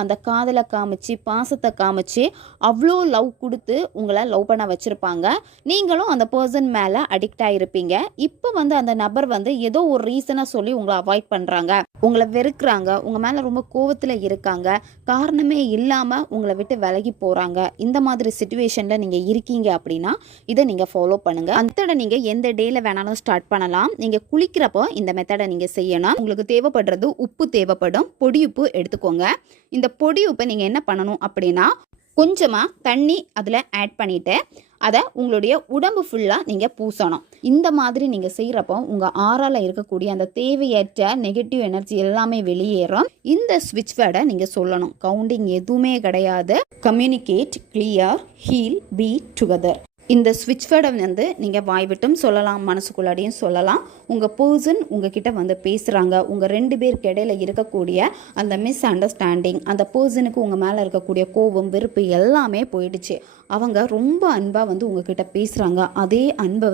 அந்த காதலை காமிச்சு பாசத்தை காமிச்சு அவ்வளோ லவ் கொடுத்து உங்களை லவ் பண்ண வச்சுருப்பாங்க. நீங்களும் அந்த பர்சன் மேலே அடிக்ட் ஆகிருப்பீங்க. இப்போ அந்த நபர் ஏதோ ஒரு ரீசனை சொல்லி உங்களை அவாய்ட் பண்ணுறாங்க, உங்களை வெறுக்கிறாங்க, உங்கள் மேலே ரொம்ப கோவத்தில் இருக்காங்க, காரணமே இல்லாமல் உங்களை விட்டு விலகி போகிறாங்க. இந்த மாதிரி சுச்சுவேஷனில் நீங்கள் இருக்கீங்க அப்படின்னா இதை நீங்கள் ஃபாலோ பண்ணுங்கள். அந்த மெத்தடை நீங்கள் எந்த டேயில் வேணாலும் ஸ்டார்ட் பண்ணலாம். நீங்கள் குளிக்கிறப்போ இந்த மெத்தடை நீங்கள் செய்யணும். உங்களுக்கு தேவைப்படுறது உப்பு தேவைப்படும். பொடி உப்பு எடுத்துக்கோங்க. இந்த பொடி உப்பை நீங்கள் என்ன பண்ணணும் அப்படின்னா கொஞ்சமாக தண்ணி அதில் ஆட் பண்ணிவிட்டு அதை உங்களுடைய உடம்பு ஃபுல்லாக நீங்கள் பூசணும். இந்த மாதிரி நீங்கள் செய்கிறப்போ உங்கள் ஆறால் இருக்கக்கூடிய அந்த தேவையற்ற நெகட்டிவ் எனர்ஜி எல்லாமே வெளியேறும். இந்த ஸ்விட்ச் வேர்டை நீங்கள் சொல்லணும். கவுண்டிங் எதுவுமே கிடையாது. Communicate, clear, heal, be together. இந்த ஸ்விட்ச் வேர்டை நீங்கள் வாய் விட்டும் சொல்லலாம், மனசுக்குள்ளாடியும் சொல்லலாம். உங்கள் பர்சன் உங்ககிட்ட பேசுகிறாங்க. உங்கள் 2 பேருக்கு இடையில இருக்கக்கூடிய அந்த மிஸ் அண்டர்ஸ்டாண்டிங், அந்த பர்சனுக்கு உங்கள் மேலே இருக்கக்கூடிய கோபம், வெறுப்பு எல்லாமே போயிடுச்சு. அவங்க ரொம்ப அன்பாக உங்ககிட்ட பேசுகிறாங்க. அதே அன்பை